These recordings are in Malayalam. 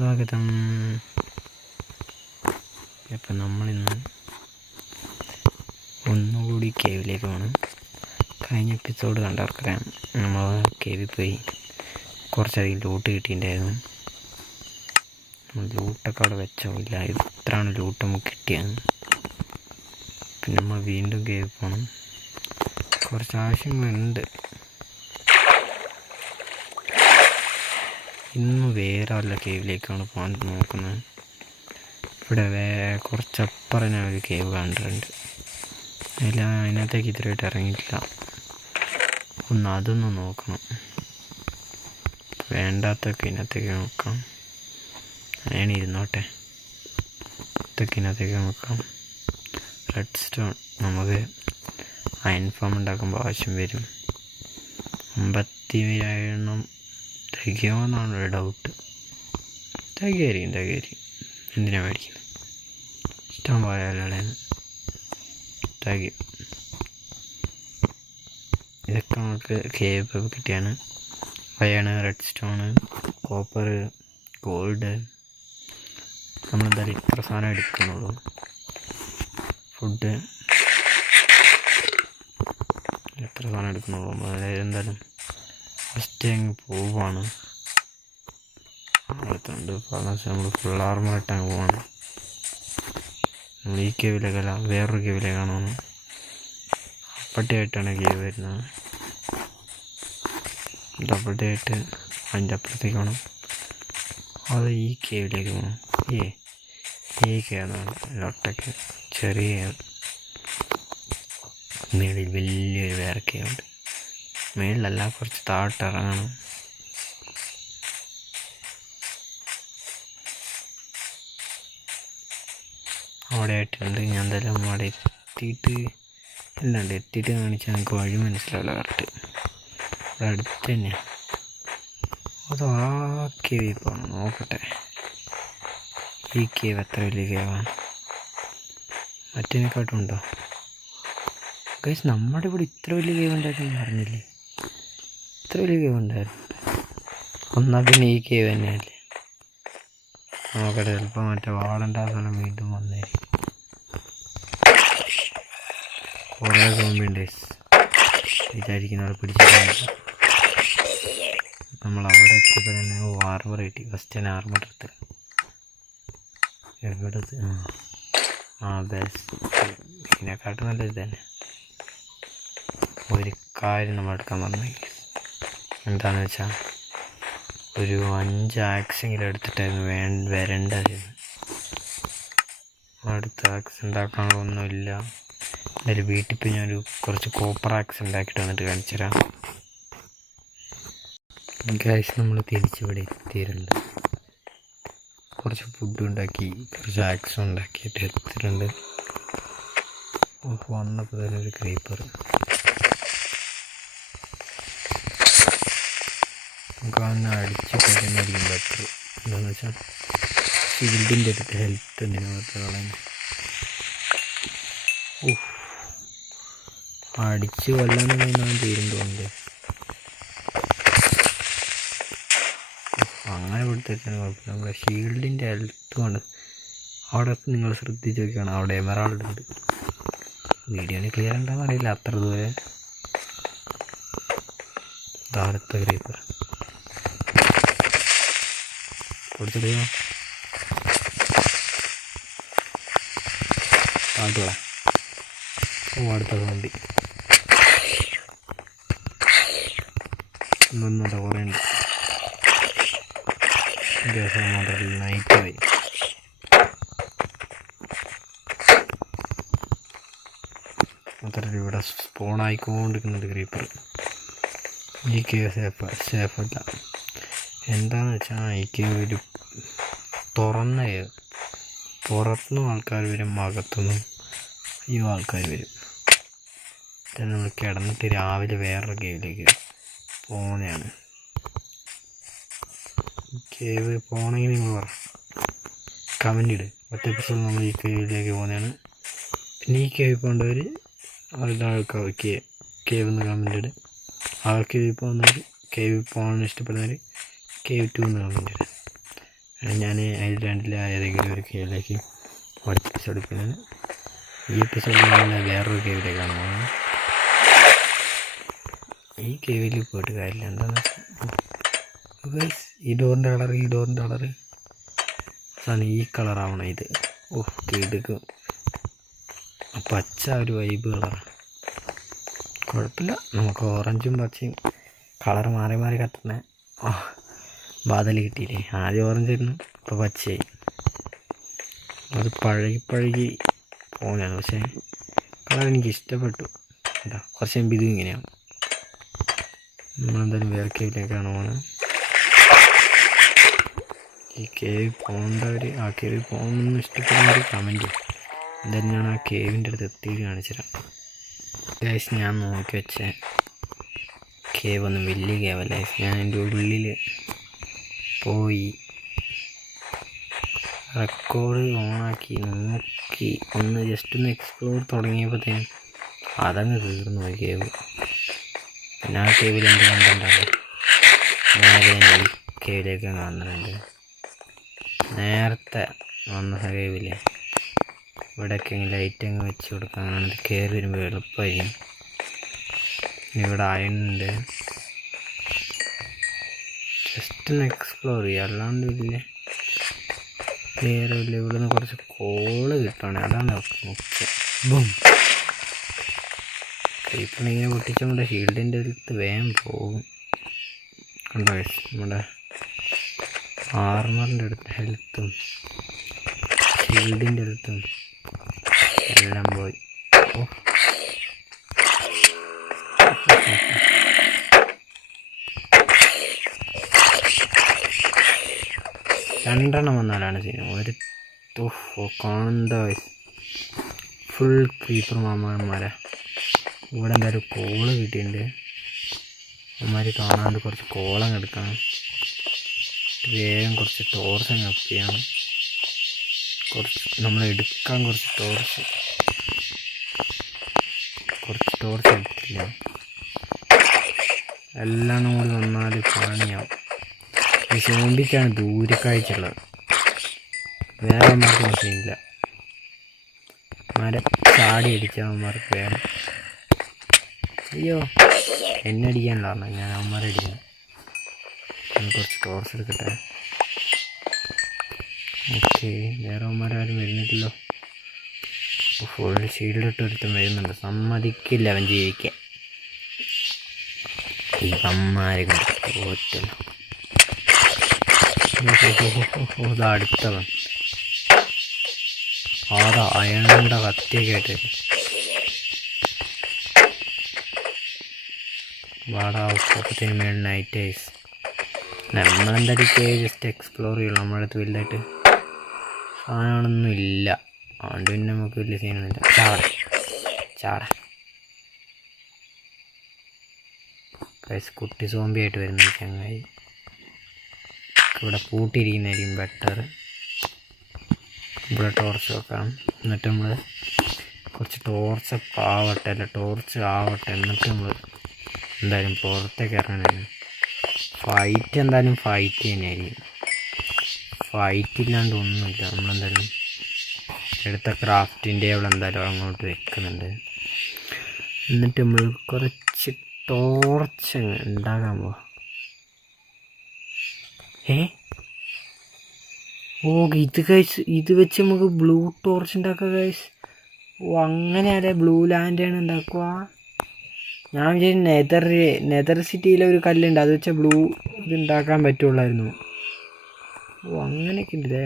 സ്വാഗതം. ഇപ്പം നമ്മളിന്ന് ഒന്നുകൂടി കേവിലേക്ക് പോകണം. കഴിഞ്ഞ എപ്പിസോഡ് കണ്ടവർക്കറിയാം, നമ്മൾ കേവിൽ പോയി കുറച്ചധികം ലൂട്ട് കിട്ടിയിട്ടുണ്ടായിരുന്നു. നമ്മൾ ലൂട്ടൊക്കെ അവിടെ വെച്ചോ ഇല്ല, ഇത്രയാണ് ലൂട്ട് നമുക്ക് കിട്ടിയത്. പിന്നെ നമ്മൾ വീണ്ടും കേവിൽ പോകണം. കുറച്ച് ആവശ്യങ്ങളുണ്ട്. ഇന്ന് വേറെ വല്ല കേവിലേക്കാണ് പോകാൻ നോക്കുന്നത്. ഇവിടെ കുറച്ചപ്പുറം ഞാൻ ഒരു കേവ് കണ്ടിട്ടുണ്ട്. അതിനകത്തേക്ക് ഇതുവരെയായിട്ട് ഇറങ്ങിയിട്ടില്ല. അതൊന്ന് നോക്കണം. വേണ്ടാത്തൊക്കെ ഇതിനകത്തേക്ക് നോക്കാം. അങ്ങനെ ഇരുന്നോട്ടെ. ഇതൊക്കെ ഇതിനകത്തേക്ക് നോക്കാം. റെഡ് സ്റ്റോൺ നമുക്ക് അയൺ ഫാം ഉണ്ടാക്കുമ്പോൾ ആവശ്യം വരും. 57 തികയോന്നാണ് ഒരു ഡൗട്ട്. തികയായിരിക്കും. എന്തിനാ മേടിക്കുന്നത്? ഇഷ്ടം പോയാലേ തികയും. ഇതൊക്കെ നമുക്ക് കേവ് കിട്ടിയാണ്. Iron, red stone, copper, gold. നമ്മളെന്തായാലും ഇത്ര സാധനം എടുക്കുന്നുള്ളൂ. ഫുഡ് എത്ര സാധനം എടുക്കുന്നുള്ളൂ. എന്തായാലും ഫസ്റ്റ് അങ്ങ് പോവാണ്. അടുത്തുണ്ട് നമ്മൾ ഫുൾ ആർമറിട്ടങ്ങ് പോവാണ്. നമ്മൾ ഈ കേവിലേക്കല്ല, വേറൊരു കേവിലേക്കാണ്. അപ്പട്ടിയായിട്ടാണ് കേവ് വരുന്നത്. അപ്പട്ടിയായിട്ട് അതിൻ്റെ അപ്പുറത്തേക്ക് വേണം. അത് ഈ കേവിലേക്ക് പോകണം. ഈ കേവാണ് ഒട്ടൊക്കെ ചെറിയ മേളിൽ വലിയൊരു വേറെ കേവുണ്ട്. മേളിലല്ല, കുറച്ച് താഴ്ത്തിറങ്ങണം. അവിടെ ആയിട്ടുണ്ട്. ഞാൻ എന്തായാലും അവിടെ എത്തിയിട്ട് കാണിച്ചാൽ എനിക്ക് വഴി മനസ്സിലാവില്ല കറക്റ്റ്. അവിടെ അടുത്ത് തന്നെയാണ്. അത് ആ കേവിൽ പോകണം. നോക്കട്ടെ ഈ കേവ് എത്ര വലിയ കേവാണ്. മറ്റേനെക്കാട്ടും ഉണ്ടോ ഗൈസ്? നമ്മുടെ ഇവിടെ ഇത്ര വലിയ കേവ് ഉണ്ടായിരുന്നു പറഞ്ഞില്ലേ? ഇത്ര വലിയ കേവ് ഉണ്ടായിരുന്നു. ഒന്നാ പിന്നെ ഈ കേവ് തന്നെയല്ലേ? നോക്കട്ടെ, ചിലപ്പോൾ മറ്റേ വാളൻ്റെ ആ സ്ഥലം വീണ്ടും വന്നേക്കും. കുറേ സോംബിയുണ്ട് വിചാരിക്കുന്നവരെ പിടിച്ചിട്ട്. നമ്മൾ അവിടെ എത്തിയപ്പോൾ തന്നെ ആർമർ കിട്ടി. ഫസ്റ്റ് തന്നെ ആർമർ എടുത്ത് എവിടെ ബെസ്റ്റ്. ഇതിനെക്കാട്ടും നല്ല ഇത് തന്നെ. ഒരു കാര്യം നമ്മൾ എടുക്കാൻ പറഞ്ഞു. എന്താണെന്ന് വെച്ചാൽ ഒരു 5 ആക്സെങ്കിലും എടുത്തിട്ടായിരുന്നു വരേണ്ടത്. അടുത്ത ആക്സ് ഉണ്ടാക്കാനുള്ളതൊന്നുമില്ല. എന്തായാലും വീട്ടിൽ പോയി ഞാനൊരു കുറച്ച് കോപ്പർ ആക്സ് ഉണ്ടാക്കിയിട്ട് വന്നിട്ട് കാണിച്ചു തരാം. ഗൈസ്, നമ്മൾ തിരിച്ചിവിടെ എത്തിയിട്ടുണ്ട്. കുറച്ച് ഫുഡ് ഉണ്ടാക്കി, കുറച്ച് ആക്സും ഉണ്ടാക്കിയിട്ട് എത്തിയിട്ടുണ്ട്. വന്നപ്പോൾ തന്നെ ഒരു ക്രീപ്പർ. നമുക്ക് അവനെ അടിച്ച് കൊല്ലുന്നതായിരിക്കും ബെറ്റർ. എന്താണെന്ന് വെച്ചാൽ ഷീൽഡിൻ്റെ അടുത്ത് ഹെൽത്ത് എന്തിനകത്ത് കളയുന്നത്. അടിച്ച് കൊല്ലാനും ഞാൻ തീരുന്നുണ്ട്. അങ്ങനെ കൊടുത്തേക്കാണ് കുഴപ്പമില്ല. നമ്മുടെ ഷീൽഡിൻ്റെ ഹെൽത്ത് കൊണ്ട് അവിടെ നിങ്ങൾ ശ്രദ്ധിച്ച് നോക്കിയാണ്, അവിടെ എമറാൾഡ് ഉണ്ട്. വീഡിയോന് ക്ലിയർ ഉണ്ടാകുന്ന അറിയില്ല അത്ര ദൂരെ. അടുത്ത ക്രീപ്പർ കൊടുത്തിട്ടോ കാട്ടുകള. അടുത്ത വണ്ടി ഒന്നുമില്ല, കുറേ ഉണ്ട്. മാത്രമല്ല നൈറ്റായി. മാത്രമല്ല ഇവിടെ സ്പോണായിക്കൊണ്ടിരിക്കുന്നുണ്ട് ക്രീപ്പർ. ഈ കേവ് സേഫല്ല. എന്താണെന്ന് വെച്ചാൽ ഈ കേവ് ഒരു തുറന്ന കേവ്. പുറത്തുനിന്നും ആൾക്കാർ വരും, അകത്തുനിന്നും ഈ ആൾക്കാർ വരും. നമ്മൾ കിടന്നിട്ട് രാവിലെ വേറൊരു കേവിലേക്ക് പോകുന്നതാണ്. കേവ് പോകണമെങ്കിൽ നിങ്ങൾ പറ, കമൻ്റ് ഇട്. ഒറ്റ എപ്പിസോഡ് നമ്മൾ ഈ കേവിലേക്ക് പോകുന്നതാണ്. പിന്നെ ഈ കേവിൽ പോകേണ്ടവർ അവരുടെ ആൾക്കാർക്ക് കേവ് എന്ന് കമൻ്റ് ഇട്. ആ കേവിൽ പോകുന്നവർ, കേവിൽ പോകാൻ ഇഷ്ടപ്പെടുന്നവർ കേവ് 2 എന്ന് കമൻ്റ് ഇട്. ഞാൻ അതിൽ രണ്ടിൽ ഏതെങ്കിലും ഒരു കേവിലേക്ക് അടുത്ത എപ്പിസോഡ് എടുക്കുന്നത്. ഈ എപ്പിസോഡിൽ നമ്മൾ വേറൊരു കേവിലേക്കാണ് പോകുന്നത്. ഈ കേവിൽ പോയിട്ട് കാര്യമില്ല. എന്താണെന്ന് വെച്ചാൽ ഈ ഡോറിൻ്റെ കളർ സാധനം ഈ കളറാവണം. ഇത് കിടുക്കും. പച്ച ഒരു വൈബ് കളറാണ്. കുഴപ്പമില്ല, നമുക്ക് ഓറഞ്ചും പച്ചയും കളർ മാറി മാറി കത്തുന്ന ബാദൽ കിട്ടിയില്ലേ. ആദ്യം ഓറഞ്ച് ആയിരുന്നു, ഇപ്പോൾ പച്ചയായി. അത് പഴകി പോകുന്നതാണ്. പക്ഷേ കളർ എനിക്ക് ഇഷ്ടപ്പെട്ടു. എന്താ കുറച്ച് മുമ്പ് ഇതും ഇങ്ങനെയാണ്. നമ്മളെന്തായാലും വേറെ കേവിലേക്കാണ് പോകുന്നത്. ഈ കേവ് പോകേണ്ടവർ ആ കേവിൽ പോകണമെന്ന് ഇഷ്ടപ്പെടുന്നവർ കമൻറ്റ്. എന്തായാലും ഞാൻ ആ കേവിൻ്റെ അടുത്ത് എത്തിയിട്ട് കാണിച്ചുതരാം. ഗൈസ്, ഞാൻ നോക്കി വെച്ച കേവ് ഒന്നും വലിയ കേവല്ല. ഞാൻ എൻ്റെ ഉള്ളിൽ പോയി റെക്കോർഡ് ഓണാക്കി നോക്കി ഒന്ന് ജസ്റ്റ് ഒന്ന് എക്സ്പ്ലോർ തുടങ്ങിയപ്പോഴത്തേനും അതങ്ങ് തീർന്നു പോയി കേവ്. പിന്നെ ആ കേവിൽ എന്ത് കണ്ടുണ്ടാകും. നേരെ ഈ കേവിലേക്ക് കാണുന്നുണ്ട്. നേരത്തെ വന്ന കേവില്ലേ, ഇവിടെയൊക്കെ ലൈറ്റ് അങ്ങ് വെച്ച് കൊടുക്കാനാണ്. കയറി വരുമ്പോൾ എളുപ്പമായിരിക്കും. ഇവിടെ അയണുണ്ട്. ജസ്റ്റ് ഒന്ന് എക്സ്പ്ലോർ ചെയ്യുക, അല്ലാണ്ട് വലിയ നേരമില്ല. ഇവിടെ നിന്ന് കുറച്ച് കോള് കിട്ടുകയാണെങ്കിൽ അതാണ് മുഖ്യം. ബും, ഇപ്പം ഇങ്ങനെ പൊട്ടിച്ച നമ്മുടെ ഷീൽഡിൻ്റെ അടുത്ത് വേഗം പോകും. കണ്ടോ നമ്മുടെ ആർമറിൻ്റെ അടുത്ത് ഹെൽത്തും ഷീൽഡിൻ്റെ അടുത്തും എല്ലാം പോയി. രണ്ടെണ്ണം വന്നാലാണ് ചെയ്യുന്നത്. ഒരു കാണണ്ട ഫുൾ ക്രീപ്പർ മാമന്മാരാ. ഇവിടെ എന്തായാലും കോള് കിട്ടിയിട്ടുണ്ട്. അവന്മാർ കാണാണ്ട് കുറച്ച് കോളം എടുക്കണം. വേഗം കുറച്ച് ടോർച്ച് അങ്ങ് അപ്പ് ചെയ്യണം. നമ്മൾ എടുക്കാൻ കുറച്ച് ടോർച്ച് എടുത്തില്ല. എല്ലാം കൂടി വന്നാൽ പണിയാവും. ഈ സോംബിക്കാണ് ദൂരക്കാഴ്ചയുള്ളത്. വേറെ അമ്മമാർക്ക് ചെയ്യില്ല. മരം ചാടി അടിച്ച അമ്മമാർക്ക് വേണം. അയ്യോ, എന്നെ അടിക്കാനുള്ള പറഞ്ഞത്, ഞാൻ അമ്മമാരെ അടിക്കണം. കുറച്ച് ടോർച്ച് എടുക്കട്ടെ. ഓക്കെ, വേറെ അമ്മമാരും വരുന്നില്ലല്ലോ. ഫുൾ ഷീൽഡിട്ട് ഒരുത്തം വരുന്നുണ്ട്. സമ്മതിക്കില്ല അവൻ ജീവിക്കാൻ. ഈ അമ്മമാരെ കൊണ്ട് തോറ്റല്ലോ. അടുത്തവൻ അതാ അയണുണ്ട കത്തിയൊക്കെ ആയിട്ട് വാടാ. ഒപ്പത്തിന് മേളിൽ നൈറ്റ് ഐസ്. നമ്മളെന്തായാലും ജസ്റ്റ് എക്സ്പ്ലോർ ചെയ്യുള്ളൂ. നമ്മളടുത്ത് വലുതായിട്ട് സാധനങ്ങളൊന്നും ഇല്ല. അതുകൊണ്ട് പിന്നെ നമുക്ക് വലിയ സീനൊന്നുമില്ല. ചാട കുട്ടി സോംബി ആയിട്ട് വരുന്ന ചങ്ങായി ഇവിടെ പൂട്ടിയിരിക്കുന്നതായിരിക്കും ബെറ്റർ. ഇവിടെ ടോർച്ച് വെക്കാം. എന്നിട്ട് നമ്മൾ കുറച്ച് ടോർച്ച് ആവട്ടെ. എന്നിട്ട് നമ്മൾ എന്തായാലും പുറത്തേക്ക് ഇറങ്ങണം. ഫൈറ്റ് തന്നെയായിരിക്കും. ഫൈറ്റ് ഇല്ലാണ്ട് ഒന്നുമില്ല. നമ്മളെന്തായാലും എടുത്ത ക്രാഫ്റ്റിൻ്റെ അവിടെ എന്തായാലും അങ്ങോട്ട് വെക്കുന്നുണ്ട്. എന്നിട്ട് നമ്മൾ കുറച്ച് ടോർച്ച് ഉണ്ടാക്കാൻ പോവാം. ഇത് വെച്ച് നമുക്ക് ബ്ലൂ ടോർച്ച് ഉണ്ടാക്കാം ഗൈസ്. അങ്ങനെയല്ലേ ബ്ലൂ ലാൻഡേൺ ഉണ്ടാക്കുക. ഞാൻ വിചാരിച്ചു നെതർ സിറ്റിയിലെ ഒരു കല്ലുണ്ട്, അത് വെച്ചാൽ ബ്ലൂ ഇത് ഉണ്ടാക്കാൻ പറ്റുള്ളായിരുന്നു. അങ്ങനെയൊക്കെ ഉണ്ടല്ലേ.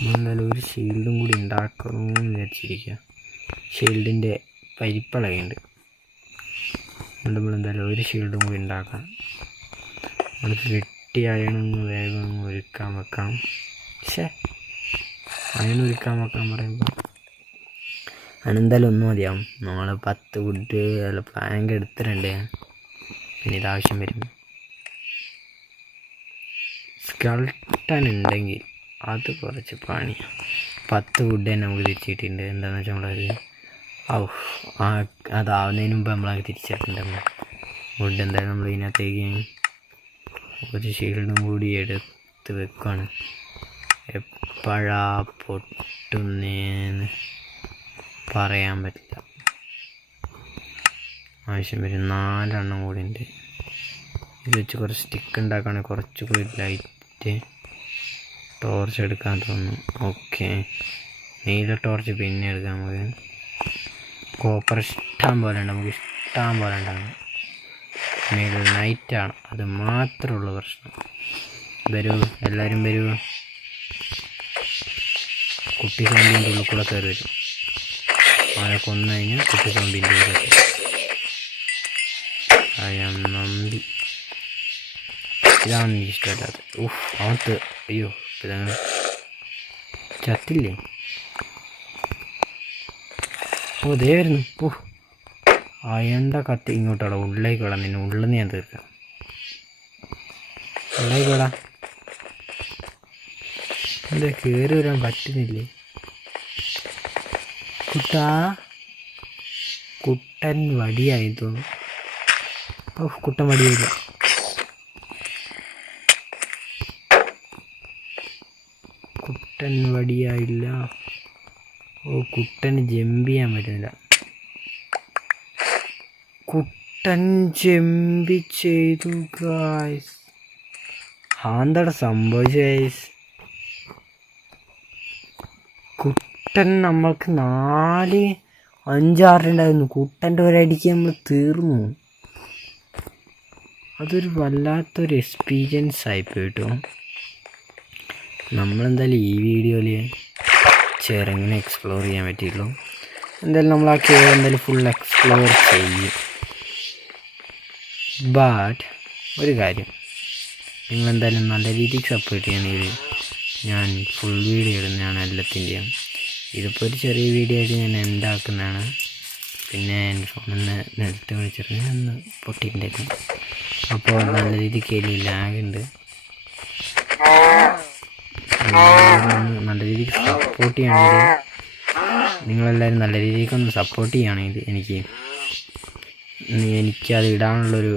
നമ്മളെന്തായാലും ഒരു ഷീൽഡും കൂടി ഉണ്ടാക്കണമെന്ന് വിചാരിച്ചിരിക്കുക. ഷീൽഡിൻ്റെ പരിപ്പളയുണ്ട്. നമ്മളെന്തായാലും ഒരു ഷീൽഡും കൂടി ഉണ്ടാക്കാം. നമ്മൾ അയണൊന്ന് വേഗം ഒരുക്കാൻ വെക്കാം. അയണൊരുക്കാൻ വെക്കാൻ പറയുമ്പോൾ അതിനെന്തായാലും ഒന്നും മതിയാവും. നമ്മൾ 10 വുഡ് പ്ലാങ്ക് എടുത്തിട്ടുണ്ട്. പിന്നെ ഇതാവശ്യം വരും. സ്കൾട്ടൻ ഉണ്ടെങ്കിൽ അത് കുറച്ച് പണിയാണ്. 10 വുഡ് തന്നെ നമുക്ക് തിരിച്ചിട്ടുണ്ട്. എന്താണെന്ന് വെച്ചാൽ നമ്മളത് അതാവുന്നതിന് മുമ്പ് നമ്മളത് തിരിച്ചിട്ടുണ്ട്. വുഡ് എന്തായാലും നമ്മൾ ഇതിനകത്തേക്ക് ഒരു ഷീൽഡും കൂടി എടുത്ത് എടുത്ത് വെക്കുകയാണ്. എപ്പോഴാ പൊട്ടുന്നേന്ന് പറയാൻ പറ്റില്ല. ആവശ്യം വരും. 4 എണ്ണം കൂടി ഉണ്ട്. ഇത് വെച്ച് കുറച്ച് സ്റ്റിക്ക് ഉണ്ടാക്കുകയാണെങ്കിൽ കുറച്ചുകൂടി ലൈറ്റ് ടോർച്ച് എടുക്കാൻ തോന്നുന്നു. ഓക്കെ, നീല ടോർച്ച് പിന്നെ എടുക്കാം. നമുക്ക് കോപ്പർ ഇഷ്ടം പോലെ ഉണ്ട്, നമുക്ക് ഇഷ്ടം പോലെ ഉണ്ടാകും. മേളിൽ നൈറ്റാണ്, അത് മാത്രമുള്ള പ്രശ്നം. വരൂ, എല്ലാവരും വരൂ. കുട്ടി സോംബീൻ്റെ ഉള്ളിൽ കൂടെ കയറി വരും. അവനെ കൊന്നു കഴിഞ്ഞാൽ കുട്ടി സോംബീൻ്റെ ഉള്ളിൽ കയറി. അയാൾ നമ്പി. ഇതാണ് എനിക്ക് ഇഷ്ടമല്ലാത്തത്. അവത്ത് അയ്യോ ഇതങ്ങനെ ചത്തില്ലേ? ദേ വരുന്നു. അയണ്ട കത്തി ഇങ്ങോട്ടാടാ, ഉള്ളിലേക്ക് വിടാം. നിന്നെ ഉള്ളിൽ നിന്ന് ഞാൻ തീർക്കാം. ഉള്ളിലേക്ക് വിടാം. എന്താ കയറി വരാൻ പറ്റുന്നില്ലേ? കുട്ടൻ വടിയായി തോന്നുന്നു. കുട്ടൻ വടിയായില്ല. കുട്ടൻ വടിയായില്ല. കുട്ടന് ജമ്പ് ചെയ്യാൻ പറ്റുന്നില്ല. കുട്ടൻ ജമ്പ് ചെയ്തു ഗായ്സ്. എന്താടാ സംഭവിച്ചു ഗായ്സ്? കുട്ടൻ നമ്മൾക്ക് 4-5 ഉണ്ടായിരുന്നു. കുട്ടൻ്റെ ഒരടിക്ക് നമ്മൾ തീർന്നു. അതൊരു വല്ലാത്തൊരു എക്സ്പീരിയൻസ് ആയിപ്പോയിട്ടോ. നമ്മളെന്തായാലും ഈ വീഡിയോയിൽ ചെറുങ്ങനെ എക്സ്പ്ലോർ ചെയ്യാൻ പറ്റിയുള്ളൂ. എന്തായാലും നമ്മൾ ആ കേവ് എന്തായാലും ഫുൾ എക്സ്പ്ലോർ ചെയ്യും. ബട്ട് ഒരു കാര്യം, നിങ്ങളെന്തായാലും നല്ല രീതിക്ക് സപ്പോർട്ട് ചെയ്യണമെങ്കിൽ ഞാൻ ഫുൾ വീഡിയോ ഇടുന്നതാണ് എല്ലാത്തിൻ്റെയും. ഇതിപ്പോൾ ഒരു ചെറിയ വീഡിയോ ആയിട്ട് ഞാൻ ഉണ്ടാക്കുന്നതാണ്. പിന്നെ എൻ്റെ ഫോണിൽ നിന്ന് നിലത്ത് വിളിച്ചിട്ട് ഒന്ന് പൊട്ടിയിട്ടുണ്ടായിരുന്നു. അപ്പോൾ നല്ല രീതിക്ക് അതിൽ ലാഗുണ്ട്. നല്ല രീതിക്ക് സപ്പോർട്ട് ചെയ്യുകയാണെങ്കിൽ, നിങ്ങളെല്ലാവരും നല്ല രീതിക്കൊന്ന് സപ്പോർട്ട് ചെയ്യുകയാണെങ്കിൽ എനിക്കത് ഇടാനുള്ളൊരു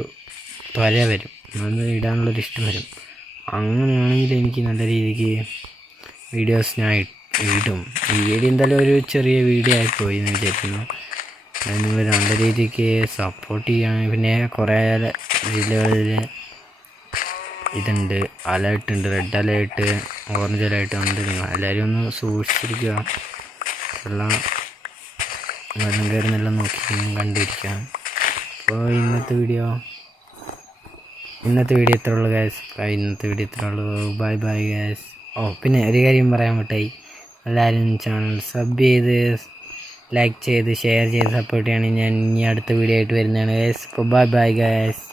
ത്വര വരും, അത് ഇടാനുള്ളൊരു ഇഷ്ടം വരും. അങ്ങനെയാണെങ്കിൽ എനിക്ക് നല്ല രീതിക്ക് വീഡിയോസ് ഞാൻ ഇടും. ഈ വീഡിയോ എന്തായാലും ഒരു ചെറിയ വീഡിയോ ആയിപ്പോയി എന്ന് വിചാരിക്കുന്നു. നിങ്ങൾ നല്ല രീതിക്ക് സപ്പോർട്ട് ചെയ്യുകയാണെങ്കിൽ, പിന്നെ കുറേ ജില്ലകളിൽ ഇതുണ്ട്, അലേർട്ടുണ്ട്, റെഡ് അലേർട്ട്, ഓറഞ്ച് അലേർട്ട് ഉണ്ട്. നിങ്ങൾ എല്ലാവരും ഒന്ന് സൂക്ഷിച്ചിരിക്കുക. വെള്ളം കയറുന്നെല്ലാം നോക്കി കണ്ടിരിക്കുക. അപ്പോൾ ഇന്നത്തെ വീഡിയോ ഇത്ര ഉള്ളൂ ഗൈസ്. Bye bye guys. പിന്നെ ഒരു കാര്യം പറയാൻ പറ്റായി, എല്ലാവരും ചാനൽ സബ് ചെയ്ത് ലൈക്ക് ചെയ്ത് ഷെയർ ചെയ്ത് സപ്പോർട്ട് ചെയ്യുകയാണെങ്കിൽ ഞാൻ ഇനി അടുത്ത വീഡിയോ ആയിട്ട് വരുന്നതാണ് ഗൈസ്. അപ്പോൾ ബൈ ബൈ ഗൈസ്.